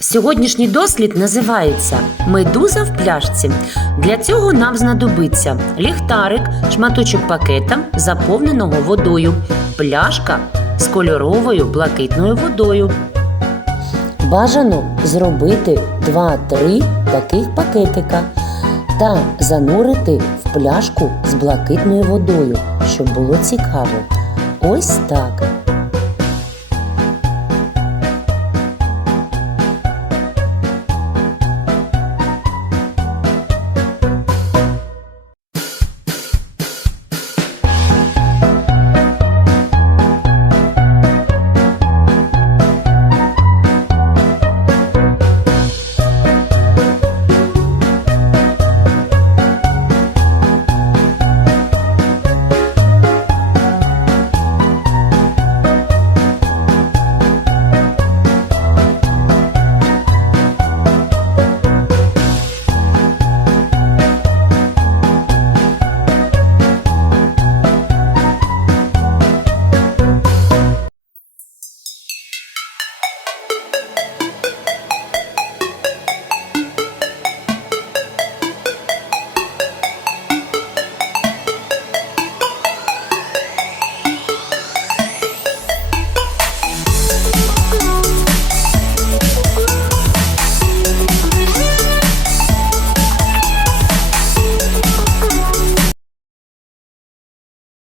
Сьогоднішній дослід називається Медуза в пляшці. Для цього нам знадобиться ліхтарик, шматочок пакета, заповненого водою, пляшка з кольоровою блакитною водою. Бажано зробити 2-3 таких пакетика та занурити в пляшку з блакитною водою, щоб було цікаво. Ось так.